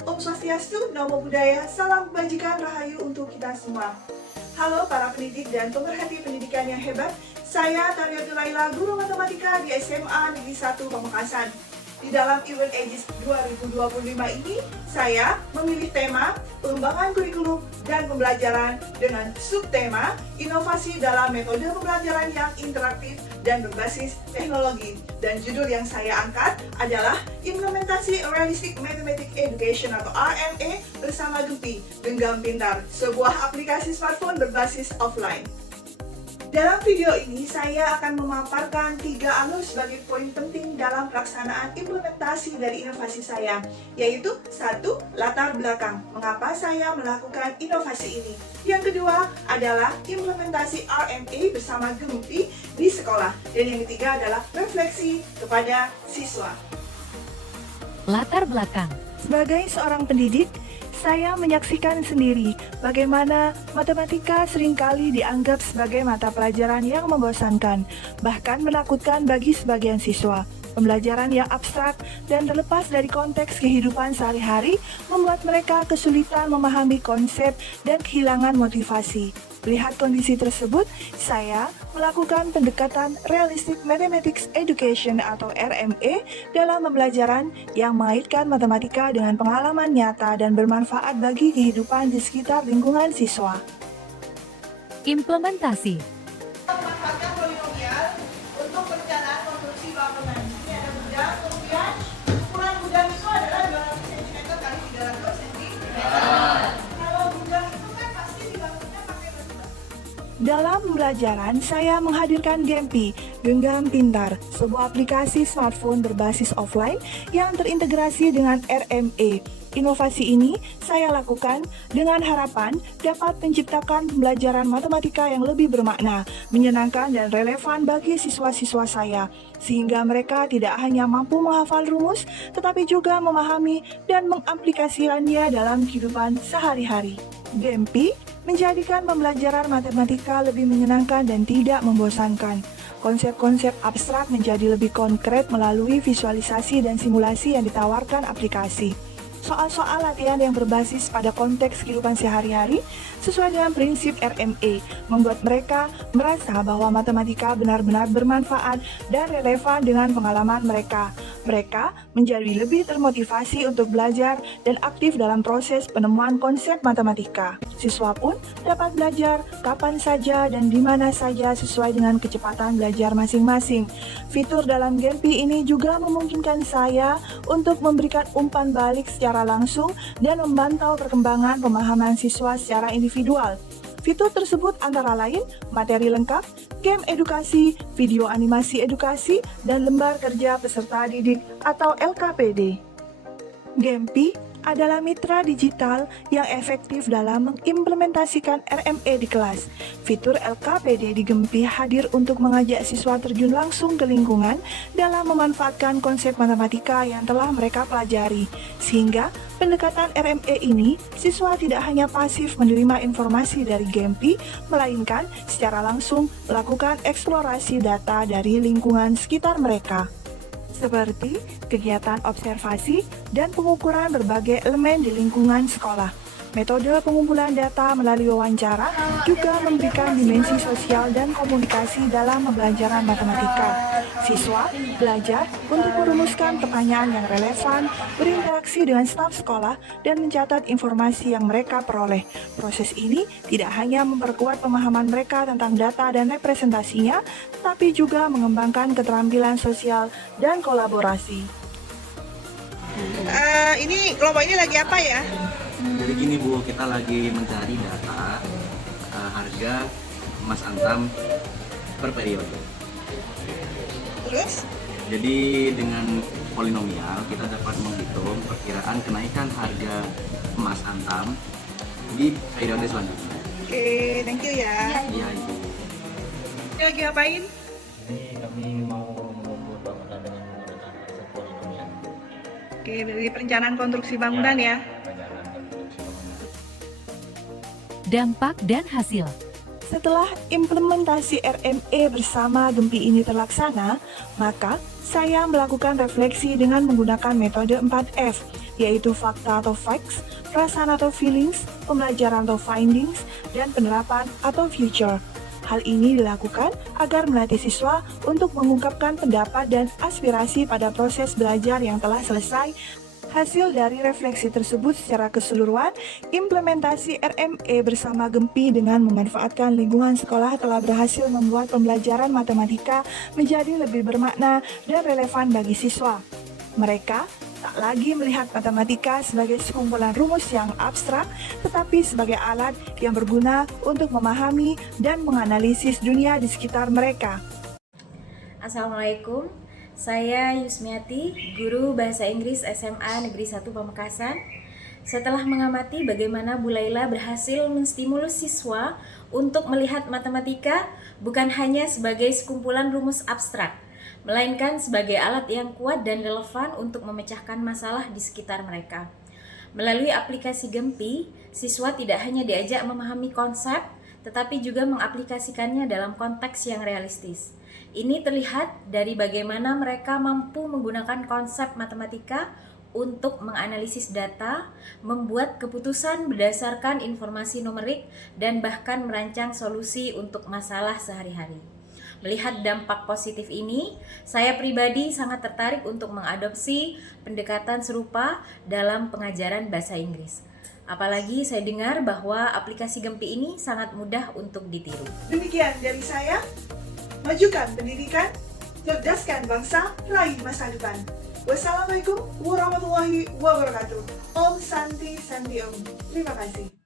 Om Swastiastu, Namo Buddhaya, Salam Kebajikan, Rahayu untuk kita semua. Halo para pendidik dan pemerhati pendidikan yang hebat. Saya Tania Laila, guru matematika di SMA Negeri 1 Pamekasan. Di dalam Event Aegis 2025 ini, saya memilih tema pengembangan kurikulum dan pembelajaran dengan subtema inovasi dalam metode pembelajaran yang interaktif dan berbasis teknologi. Dan judul yang saya angkat adalah Implementasi Realistic Mathematics Education atau RME bersama Gempi, Genggam Pintar, sebuah aplikasi smartphone berbasis offline. Dalam video ini, saya akan memaparkan 3 alur sebagai poin penting dalam pelaksanaan implementasi dari inovasi saya, yaitu 1. Latar belakang, mengapa saya melakukan inovasi ini. Yang kedua adalah implementasi RME bersama Gempi di sekolah. Dan yang ketiga adalah refleksi kepada siswa. Latar belakang. Sebagai seorang pendidik, saya menyaksikan sendiri bagaimana matematika seringkali dianggap sebagai mata pelajaran yang membosankan, bahkan menakutkan bagi sebagian siswa. Pembelajaran yang abstrak dan terlepas dari konteks kehidupan sehari-hari membuat mereka kesulitan memahami konsep dan kehilangan motivasi. Melihat kondisi tersebut, saya melakukan pendekatan Realistic Mathematics Education atau RME dalam pembelajaran yang mengaitkan matematika dengan pengalaman nyata dan bermanfaat bagi kehidupan di sekitar lingkungan siswa. Implementasi. Memanfaatkan polinomial untuk perencanaan konstruksi bangunan. Ini ada gudang, kemudian ukuran gudang itu adalah 200 cm kali 300 cm. Kalau gudang itu kan pasti dibangunnya pakai batu bata. Dalam pembelajaran, saya menghadirkan Gempi, Genggam Pintar, sebuah aplikasi smartphone berbasis offline yang terintegrasi dengan RME. Inovasi ini saya lakukan dengan harapan dapat menciptakan pembelajaran matematika yang lebih bermakna, menyenangkan dan relevan bagi siswa-siswa saya, sehingga mereka tidak hanya mampu menghafal rumus, tetapi juga memahami dan mengaplikasikannya dalam kehidupan sehari-hari. Gempi menjadikan pembelajaran matematika lebih menyenangkan dan tidak membosankan. Konsep-konsep abstrak menjadi lebih konkret melalui visualisasi dan simulasi yang ditawarkan aplikasi. Soal-soal latihan yang berbasis pada konteks kehidupan sehari-hari sesuai dengan prinsip RME membuat mereka merasa bahwa matematika benar-benar bermanfaat dan relevan dengan pengalaman mereka. Mereka menjadi lebih termotivasi untuk belajar dan aktif dalam proses penemuan konsep matematika. Siswa pun dapat belajar kapan saja dan di mana saja sesuai dengan kecepatan belajar masing-masing. Fitur dalam Gempi ini juga memungkinkan saya untuk memberikan umpan balik secara langsung dan memantau perkembangan pemahaman siswa secara individual. Fitur tersebut antara lain materi lengkap, game edukasi, video animasi edukasi, dan lembar kerja peserta didik atau LKPD. Gempi adalah mitra digital yang efektif dalam mengimplementasikan RME di kelas. Fitur LKPD di Gempi hadir untuk mengajak siswa terjun langsung ke lingkungan dalam memanfaatkan konsep matematika yang telah mereka pelajari. Sehingga pendekatan RME ini, siswa tidak hanya pasif menerima informasi dari Gempi, melainkan secara langsung melakukan eksplorasi data dari lingkungan sekitar mereka, seperti kegiatan observasi dan pengukuran berbagai elemen di lingkungan sekolah. Metode pengumpulan data melalui wawancara juga memberikan dimensi sosial dan komunikasi dalam pembelajaran matematika. Siswa belajar untuk merumuskan pertanyaan yang relevan, berinteraksi dengan staf sekolah, dan mencatat informasi yang mereka peroleh. Proses ini tidak hanya memperkuat pemahaman mereka tentang data dan representasinya, tetapi juga mengembangkan keterampilan sosial dan kolaborasi. Ini kelompok ini lagi apa ya? Jadi gini Bu, kita lagi mencari data harga emas antam per periode. Terus? Jadi dengan polinomial kita dapat menghitung perkiraan kenaikan harga emas antam di periode selanjutnya. Oke, thank you ya. Iya Ibu. Ini lagi ngapain? Ini kami mau membuat bangunan dengan menggunakan konsep polinomial. Oke, dari perencanaan konstruksi bangunan ya. Perencanaan konstruksi bangunan. Dampak dan hasil. Setelah implementasi RME bersama Gempi ini terlaksana, maka saya melakukan refleksi dengan menggunakan metode 4F, yaitu fakta atau facts, perasaan atau feelings, pembelajaran atau findings, dan penerapan atau future. Hal ini dilakukan agar melatih siswa untuk mengungkapkan pendapat dan aspirasi pada proses belajar yang telah selesai. Hasil dari refleksi tersebut secara keseluruhan, implementasi RME bersama Gempi dengan memanfaatkan lingkungan sekolah telah berhasil membuat pembelajaran matematika menjadi lebih bermakna dan relevan bagi siswa. Mereka tak lagi melihat matematika sebagai sekumpulan rumus yang abstrak, tetapi sebagai alat yang berguna untuk memahami dan menganalisis dunia di sekitar mereka. Assalamualaikum, saya Yusmiati, guru Bahasa Inggris SMA Negeri 1 Pamekasan. Setelah mengamati bagaimana Bu Laila berhasil menstimulus siswa untuk melihat matematika bukan hanya sebagai sekumpulan rumus abstrak, melainkan sebagai alat yang kuat dan relevan untuk memecahkan masalah di sekitar mereka. Melalui aplikasi Gempi, siswa tidak hanya diajak memahami konsep, tetapi juga mengaplikasikannya dalam konteks yang realistis. Ini terlihat dari bagaimana mereka mampu menggunakan konsep matematika untuk menganalisis data, membuat keputusan berdasarkan informasi numerik, dan bahkan merancang solusi untuk masalah sehari-hari. Melihat dampak positif ini, saya pribadi sangat tertarik untuk mengadopsi pendekatan serupa dalam pengajaran bahasa Inggris. Apalagi saya dengar bahwa aplikasi Gempi ini sangat mudah untuk ditiru. Demikian dari saya. Majukan pendidikan, cerdaskan bangsa, raih masa depan. Wassalamualaikum warahmatullahi wabarakatuh. Om Santi Santi Om. Terima kasih.